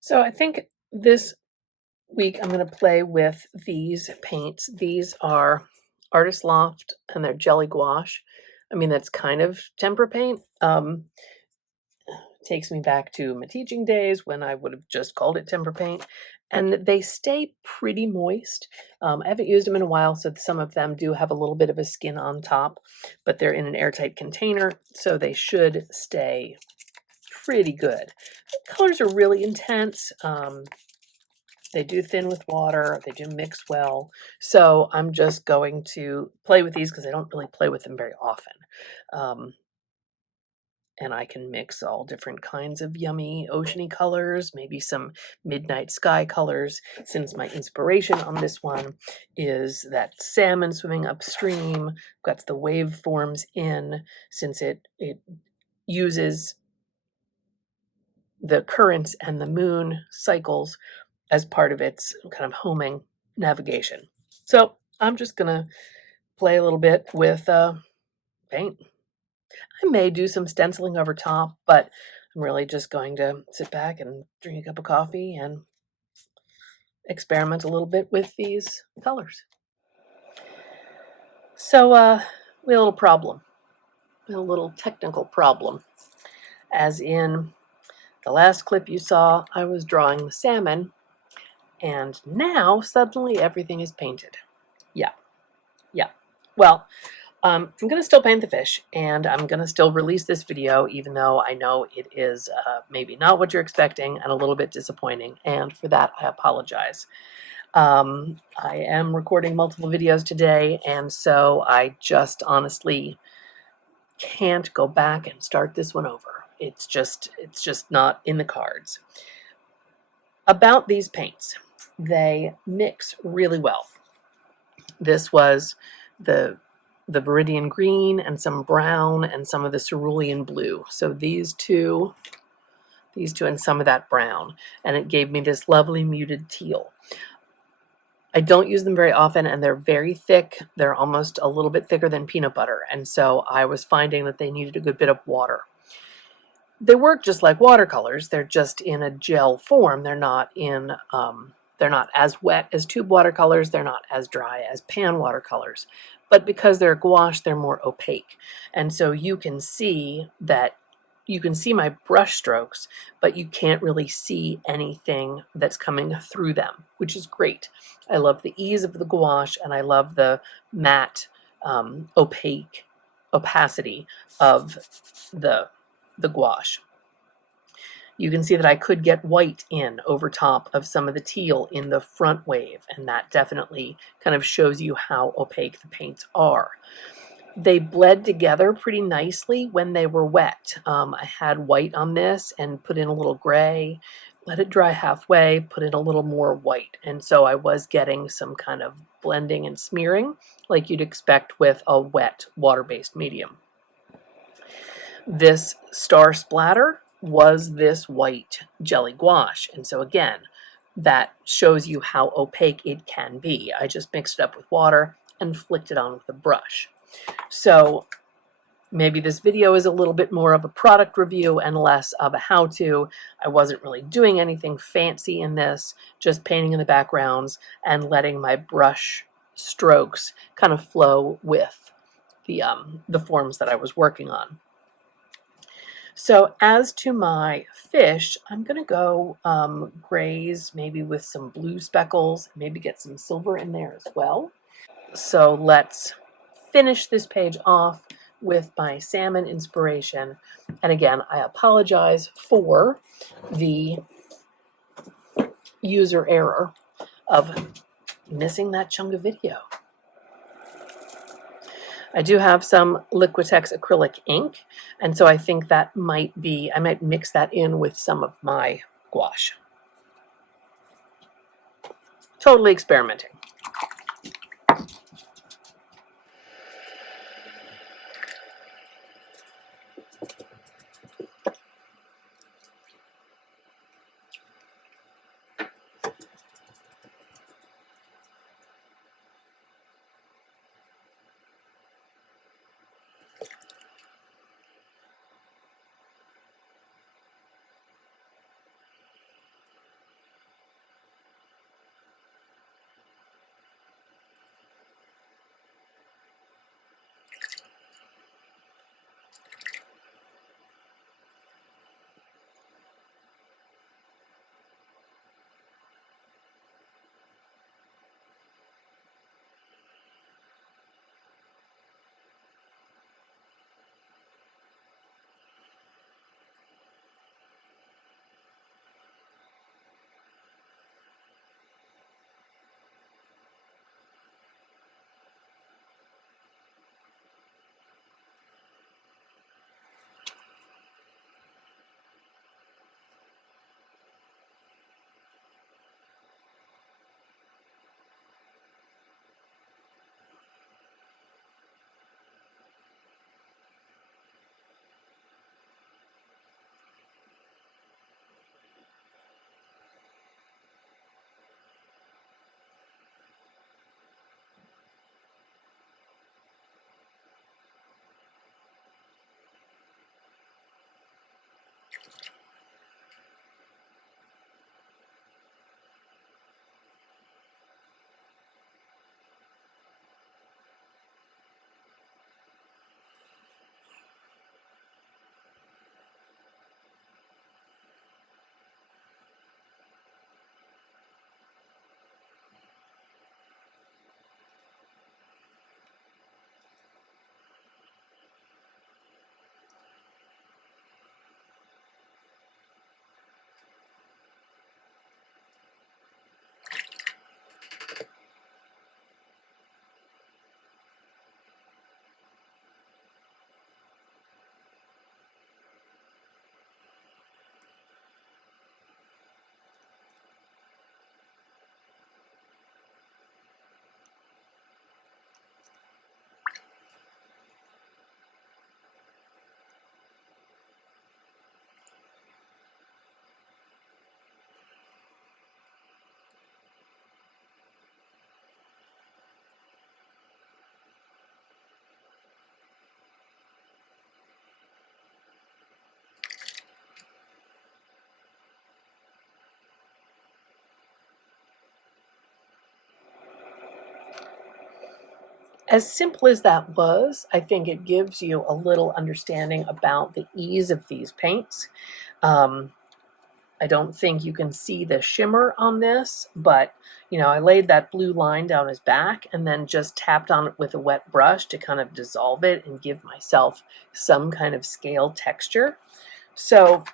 So I think this week I'm going to play with these paints. These are Artist Loft and they're jelly gouache. I mean, that's kind of tempera paint. Takes me back to my teaching days when I would have just called it tempera paint. And they stay pretty moist. I haven't used them in a while, so some of them do have a little bit of a skin on top, but they're in an airtight container, so they should stay pretty good. The colors are really intense. They do thin with water. They do mix well. So I'm just going to play with these because I don't really play with them very often. And I can mix all different kinds of yummy oceany colors, maybe some midnight sky colors, since my inspiration on this one is that salmon swimming upstream. Got the waveforms in, since it uses the currents and the moon cycles as part of its kind of homing navigation. So I'm just gonna play a little bit with paint. I may do some stenciling over top, but I'm really just going to sit back and drink a cup of coffee and experiment a little bit with these colors. So we had a little problem, a little technical problem, as in the last clip you saw, I was drawing the salmon, and now suddenly everything is painted. Yeah. Well, I'm going to still paint the fish, and I'm going to still release this video, even though I know it is maybe not what you're expecting and a little bit disappointing, and for that I apologize. I am recording multiple videos today, and so I just honestly can't go back and start this one over. It's just not in the cards. About these paints, they mix really well. This was the Viridian green and some brown and some of the cerulean blue. So these two and some of that brown, and it gave me this lovely muted teal. I don't use them very often, and they're very thick. They're almost a little bit thicker than peanut butter, and so I was finding that they needed a good bit of water. They work just like watercolors. They're just in a gel form. They're not in they're not as wet as tube watercolors. They're not as dry as pan watercolors. But because they're gouache, they're more opaque. And so you can see my brush strokes, but you can't really see anything that's coming through them, which is great. I love the ease of the gouache, and I love the matte, opacity of the gouache. You can see that I could get white in over top of some of the teal in the front wave, and that definitely kind of shows you how opaque the paints are. They bled together pretty nicely when they were wet. I had white on this and put in a little gray, let it dry halfway, put in a little more white, and so I was getting some kind of blending and smearing like you'd expect with a wet water-based medium. This star splatter was this white jelly gouache, and so again, that shows you how opaque it can be. I just mixed it up with water and flicked it on with a brush. So maybe this video is a little bit more of a product review and less of a how-to. I wasn't really doing anything fancy in this, just painting in the backgrounds and letting my brush strokes kind of flow with the forms that I was working on. So as to my fish, I'm going to go grays, maybe with some blue speckles, maybe get some silver in there as well. So let's finish this page off with my salmon inspiration. And again, I apologize for the user error of missing that chunk of video. I do have some Liquitex acrylic ink, and so I think that might be, I might mix that in with some of my gouache. Totally experimenting. as simple as that was, I think it gives you a little understanding about the ease of these paints. I don't think you can see the shimmer on this, but I laid that blue line down his back and then just tapped on it with a wet brush to kind of dissolve it and give myself some kind of scale texture. So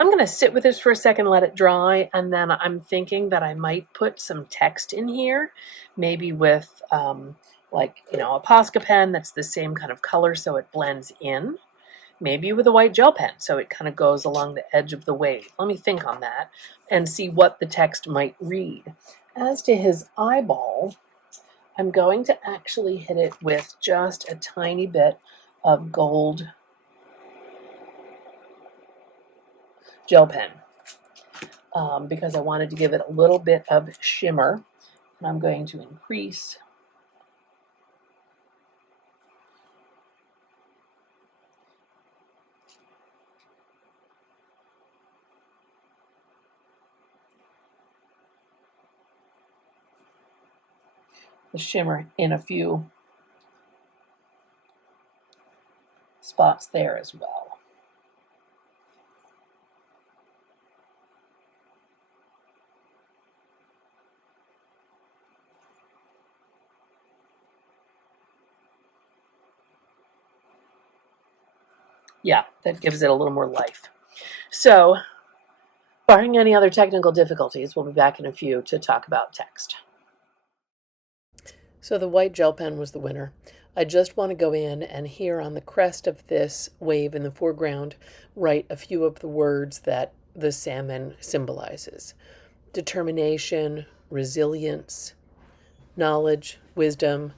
I'm going to sit with this for a second, let it dry, and then I'm thinking that I might put some text in here, maybe with like, a Posca pen that's the same kind of color so it blends in. Maybe with a white gel pen so it kind of goes along the edge of the wave. Let me think on that and see what the text might read. As to his eyeball, I'm going to actually hit it with just a tiny bit of gold gel pen because I wanted to give it a little bit of shimmer. And I'm going to increase the shimmer in a few spots there as well. Yeah, that gives it a little more life. So, barring any other technical difficulties, we'll be back in a few to talk about text. So the white gel pen was the winner. I just want to go in and here on the crest of this wave in the foreground, write a few of the words that the salmon symbolizes. Determination, resilience, knowledge, wisdom,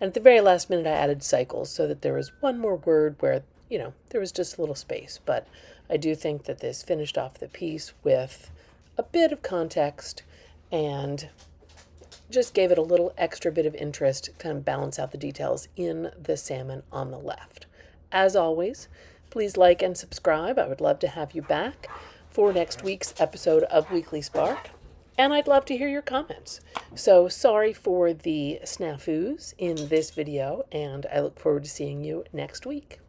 and at the very last minute I added cycles so that there was one more word where, there was just a little space. But I do think that this finished off the piece with a bit of context and just gave it a little extra bit of interest to kind of balance out the details in the salmon on the left. As always, please like and subscribe. I would love to have you back for next week's episode of Weekly Spark. And I'd love to hear your comments. So sorry for the snafus in this video, and I look forward to seeing you next week.